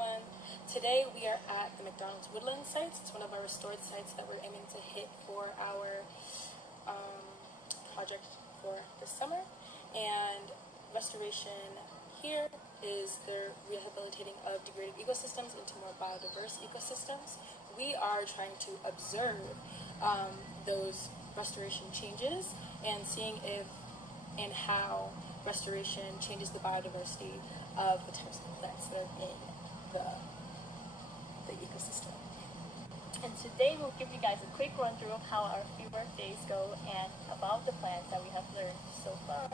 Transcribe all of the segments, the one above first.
everyone. Today we are at the McDonald's Woodland sites. It's one of our restored sites that we're aiming to hit for our project for this summer. And restoration here is the rehabilitating of degraded ecosystems into more biodiverse ecosystems. We are trying to observe those restoration changes and seeing if and how restoration changes the biodiversity of the types of plants that are in the ecosystem. And today we'll give you guys a quick run through of how our field work days go and about the plants that we have learned so far.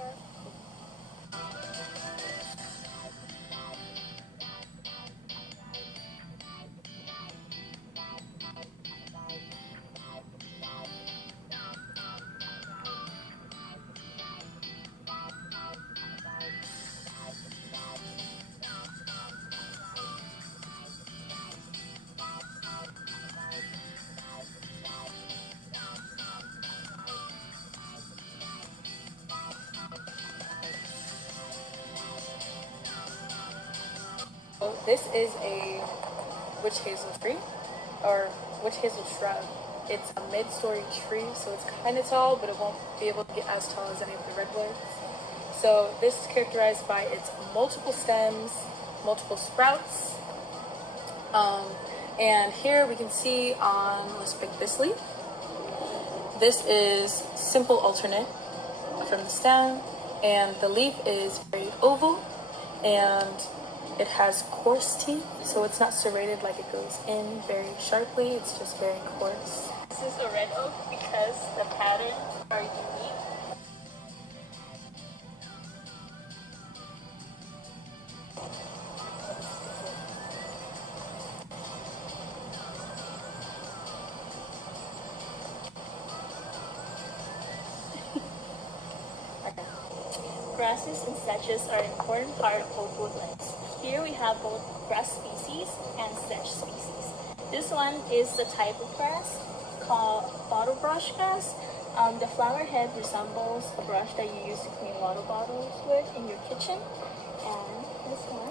So this is a witch hazel tree, or witch hazel shrub. It's a mid-story tree, so it's kind of tall, but it won't be able to get as tall as any of the regulars. So this is characterized by its multiple stems, multiple sprouts, and here we can see on, let's pick this leaf. This is simple alternate from the stem, and the leaf is very oval, and it has coarse teeth, so it's not serrated like it goes in very sharply, it's just very coarse. This is a red oak because the patterns are unique. Grasses and sedges are an important part of woodlands. Here we have both grass species and sedge species. This one is the type of grass called bottle brush grass. The flower head resembles a brush that you use to clean water bottles with in your kitchen. And this one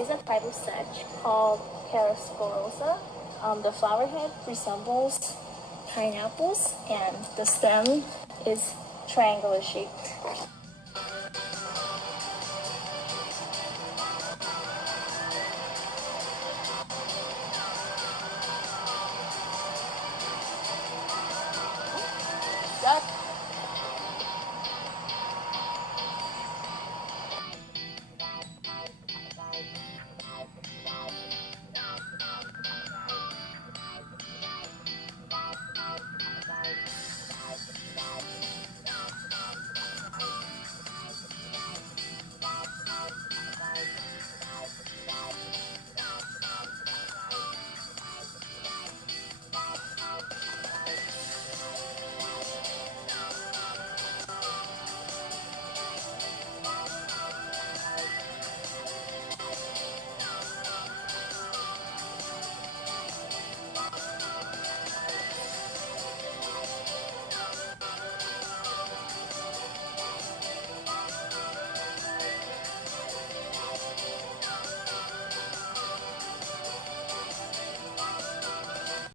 is a type of sedge called Parasporosa. The flower head resembles pineapples and the stem is triangular shaped.